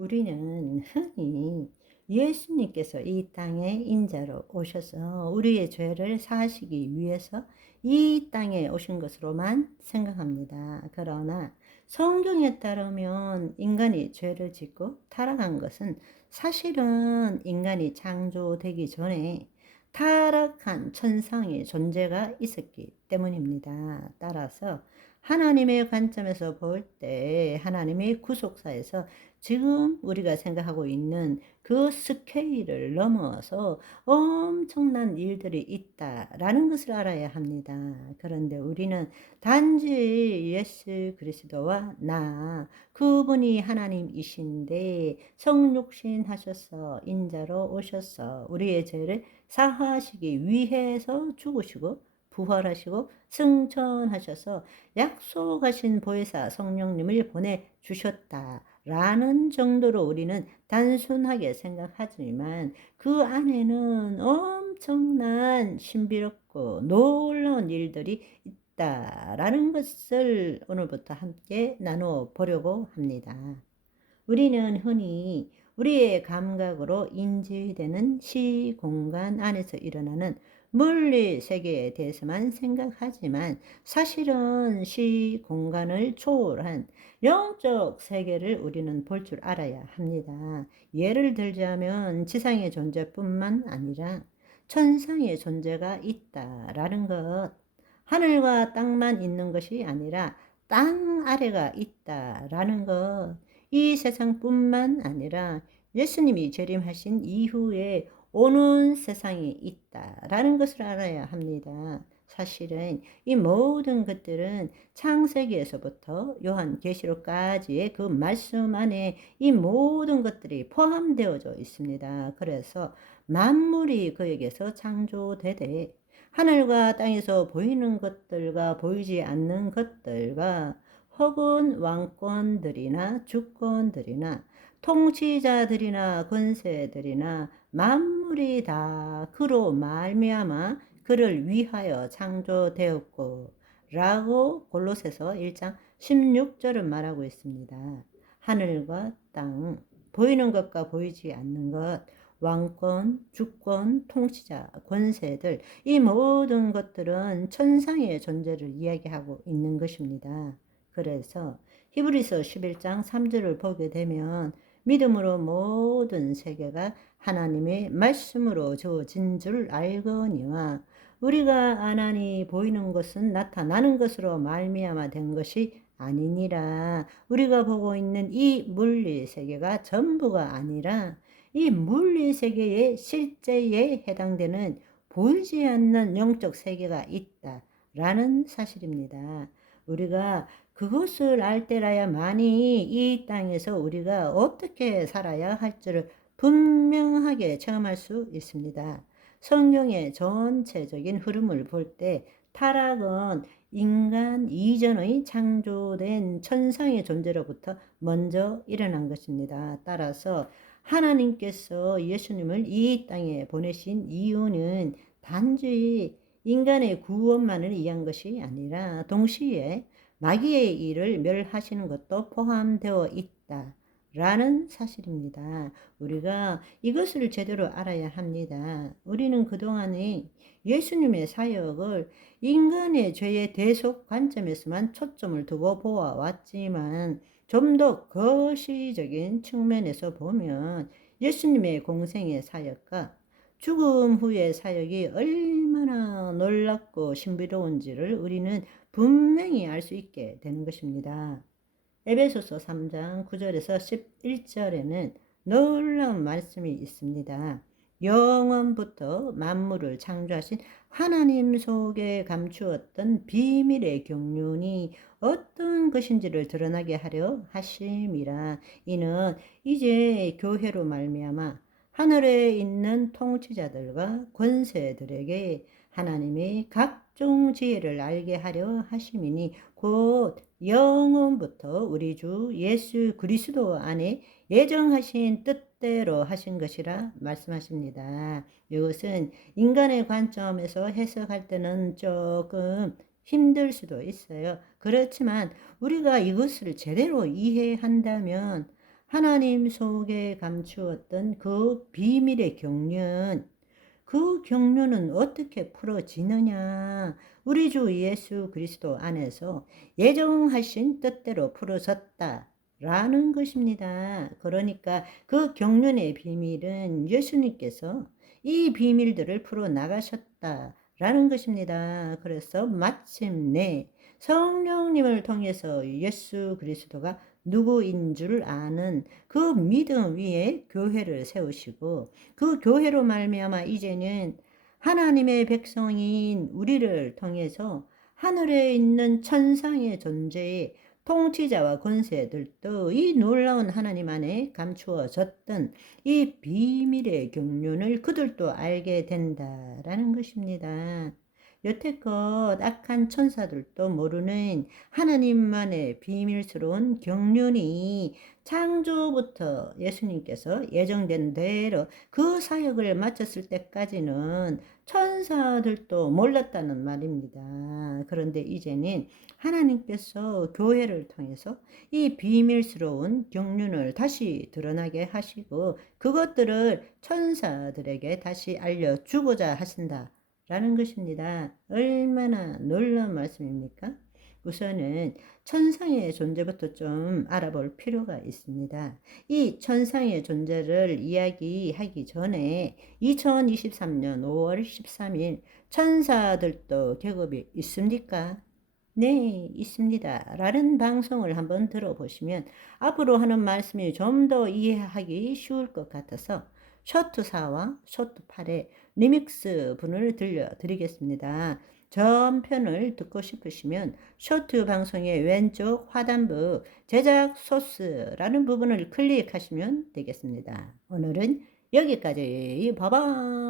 우리는 흔히 예수님께서 이 땅에 인자로 오셔서 우리의 죄를 사하시기 위해서 이 땅에 오신 것으로만 생각합니다. 그러나 성경에 따르면 인간이 죄를 짓고 타락한 것은 사실은 인간이 창조되기 전에 타락한 천상의 존재가 있었기 때문입니다. 따라서 하나님의 관점에서 볼 때 하나님의 구속사에서 지금 우리가 생각하고 있는 그 스케일을 넘어서 엄청난 일들이 있다라는 것을 알아야 합니다. 그런데 우리는 단지 예수 그리스도와 나, 그분이 하나님이신데 성육신 하셔서 인자로 오셔서 우리의 죄를 사하시기 위해서 죽으시고 부활하시고 승천하셔서 약속하신 보혜사 성령님을 보내주셨다 라는 정도로 우리는 단순하게 생각하지만 그 안에는 엄청난 신비롭고 놀라운 일들이 있다라는 것을 오늘부터 함께 나누어 보려고 합니다. 우리는 흔히 우리의 감각으로 인지되는 시공간 안에서 일어나는 물리 세계에 대해서만 생각하지만 사실은 시공간을 초월한 영적 세계를 우리는 볼 줄 알아야 합니다. 예를 들자면 지상의 존재뿐만 아니라 천상의 존재가 있다라는 것, 하늘과 땅만 있는 것이 아니라 땅 아래가 있다라는 것, 이 세상뿐만 아니라 예수님이 재림하신 이후에 오는 세상이 있다라는 것을 알아야 합니다. 사실은 이 모든 것들은 창세기에서부터 요한계시록까지의 그 말씀 안에 이 모든 것들이 포함되어져 있습니다. 그래서 만물이 그에게서 창조되되 하늘과 땅에서 보이는 것들과 보이지 않는 것들과 혹은 왕권들이나 주권들이나 통치자들이나 권세들이나 만물이 다 그로 말미암아 그를 위하여 창조되었고 라고 골로새서 1장 16절은 말하고 있습니다. 하늘과 땅, 보이는 것과 보이지 않는 것, 왕권, 주권, 통치자, 권세들, 이 모든 것들은 천상의 존재를 이야기하고 있는 것입니다. 그래서 히브리서 11장 3절을 보게 되면 믿음으로 모든 세계가 하나님의 말씀으로 주어진 줄 알거니와 우리가 아나니 보이는 것은 나타나는 것으로 말미암아 된 것이 아니니라. 우리가 보고 있는 이 물리 세계가 전부가 아니라 이 물리 세계의 실제에 해당되는 보이지 않는 영적 세계가 있다라는 사실입니다. 우리가 그것을 알 때라야만이 이 땅에서 우리가 어떻게 살아야 할지를 분명하게 체험할 수 있습니다. 성경의 전체적인 흐름을 볼 때 타락은 인간 이전의 창조된 천상의 존재로부터 먼저 일어난 것입니다. 따라서 하나님께서 예수님을 이 땅에 보내신 이유는 단지 인간의 구원만을 위한 것이 아니라 동시에 마귀의 일을 멸하시는 것도 포함되어 있다라는 사실입니다. 우리가 이것을 제대로 알아야 합니다. 우리는 그동안에 예수님의 사역을 인간의 죄의 대속 관점에서만 초점을 두고 보아왔지만 좀 더 거시적인 측면에서 보면 예수님의 공생의 사역과 죽음 후의 사역이 얼마나 놀랍고 신비로운지를 우리는 분명히 알 수 있게 되는 것입니다. 에베소서 3장 9절에서 11절에는 놀라운 말씀이 있습니다. 영원부터 만물을 창조하신 하나님 속에 감추었던 비밀의 경륜이 어떤 것인지를 드러나게 하려 하심이라. 이는 이제 교회로 말미암아 하늘에 있는 통치자들과 권세들에게 하나님의 각종 지혜를 알게 하려 하심이니 곧 영원부터 우리 주 예수 그리스도 안에 예정하신 뜻대로 하신 것이라 말씀하십니다. 이것은 인간의 관점에서 해석할 때는 조금 힘들 수도 있어요. 그렇지만 우리가 이것을 제대로 이해한다면 하나님 속에 감추었던 그 비밀의 경륜, 그 경륜은 어떻게 풀어지느냐? 우리 주 예수 그리스도 안에서 예정하신 뜻대로 풀어졌다라는 것입니다. 그러니까 그 경륜의 비밀은 예수님께서 이 비밀들을 풀어나가셨다라는 것입니다. 그래서 마침내 성령님을 통해서 예수 그리스도가 누구인 줄 아는 그 믿음 위에 교회를 세우시고, 그 교회로 말미암아 이제는 하나님의 백성인 우리를 통해서 하늘에 있는 천상의 존재의 통치자와 권세들도 이 놀라운 하나님 안에 감추어졌던 이 비밀의 경륜을 그들도 알게 된다라는 것입니다. 여태껏 악한 천사들도 모르는 하나님만의 비밀스러운 경륜이 창조부터 예수님께서 예정된 대로 그 사역을 마쳤을 때까지는 천사들도 몰랐다는 말입니다. 그런데 이제는 하나님께서 교회를 통해서 이 비밀스러운 경륜을 다시 드러나게 하시고 그것들을 천사들에게 다시 알려주고자 하신다 라는 것입니다. 얼마나 놀라운 말씀입니까? 우선은 천상의 존재부터 좀 알아볼 필요가 있습니다. 이 천상의 존재를 이야기하기 전에 2023년 5월 13일 천사들도 계급이 있습니까? 네, 있습니다. 라는 방송을 한번 들어보시면 앞으로 하는 말씀이 좀 더 이해하기 쉬울 것 같아서 쇼트 4와 쇼트 8의 리믹스 분을 들려드리겠습니다. 전편을 듣고 싶으시면 쇼트 방송의 왼쪽 하단부 제작 소스라는 부분을 클릭하시면 되겠습니다. 오늘은 여기까지. 바바